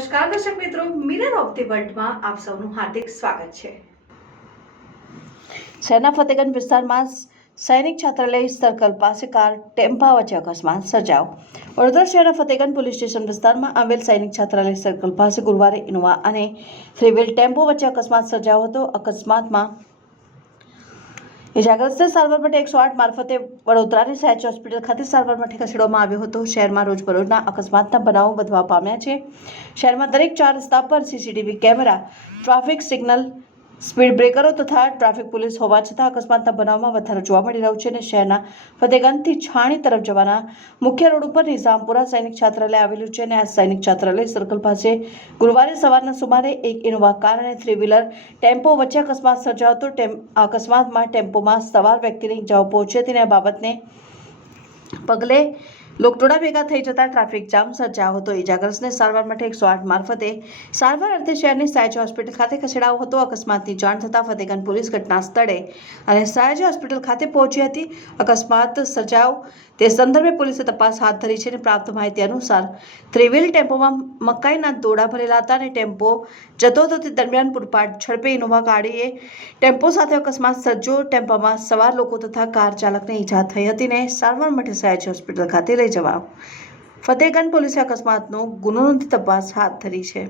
નમસ્કાર, દર્શક મિત્રો. મિરર ઓફ ધી વર્લ્ડમાં આપ સૌનું હાર્દિક સ્વાગત છે. શહેરના ફતેગંજ વિસ્તારમાં સૈનિક છાત્રાલય સર્કલ પાસે કાર ટેમ્પા વચ્ચે અકસ્માત સર્જાયો. વડોદરા શહેરના ફતેગંજ પોલીસ સ્ટેશન વિસ્તારમાં આવેલ સૈનિક છાત્રાલય સર્કલ પાસે ગુરુવારે ઇનોવા અને થ્રી ટેમ્પો વચ્ચે અકસ્માત સર્જાયો હતો. અકસ્માતમાં ઇજાગ્રસ્તને સારવાર માટે એકસો આઠ મારફતે વડોદરાની સહેજ હોસ્પિટલ ખાતે સારવાર માટે ખસેડવામાં આવ્યો હતો. શહેરમાં રોજબરોજના અકસ્માતના બનાવો વધવા પામ્યા છે. શહેરમાં દરેક ચાર રસ્તા પર CCTV camera, traffic signal speed બ્રેકરો તથા ટ્રાફિક પોલીસ હોવા છતાં અકસ્માતના બનાવમાં વધારો જોવા મળી રહ્યો છે અને શહેરના ફતેગંજથી છાણી તરફ જવાના મુખ્ય રોડ ઉપર નિઝામપુરા સૈનિક છાત્રાલય આવેલું છે અને આ સૈનિક છાત્રાલય સર્કલ પાસે ગુરુવારે સવારના સુમારે એક ઇનોવા કાર અને થ્રી વ્હીલર ટેમ્પો વચ્ચે અકસ્માત સર્જાયો હતો. અકસ્માતમાં ટેમ્પોમાં સવાર વ્યક્તિને ઇજાઓ પહોંચી હતી અને આ બાબતને પગલે લોકટોળા ભેગા થઈ જતા ટ્રાફિક જામ સર્જાયો હતો. ઇજાગ્રસ્તને સારવાર માટે એકસો આઠ મારફતે સારવાર અર્થે શહેરની સયાજી હોસ્પિટલ ખાતે ખસેડાયો હતો. અકસ્માતની જાણ થતાં ફતેગંજ પોલીસ ઘટના સ્થળે અને સયાજી હોસ્પિટલ ખાતે પહોંચી હતી. અકસ્માત સર્જાયો. તે સંદર્ભે પોલીસે તપાસ હાથ ધરી છે અને પ્રાપ્ત માહિતી અનુસાર ત્રિવેલ ટેમ્પોમાં મકાઈના દોડા ભરેલા હતા અને ટેમ્પો જતો હતો. તે દરમિયાન પૂરપાટ ઝડપે ઇનોવા ગાડીએ ટેમ્પો સાથે અકસ્માત સર્જો ટેમ્પામાં સવાર લોકો તથા કાર ચાલકને ઈજા થઈ હતી ને સારવાર માટે સયાજી હોસ્પિટલ ખાતે લઈ જવા ફતેગંજ પોલીસે અકસ્માતનો ગુનો નોંધી તપાસ હાથ ધરી છે.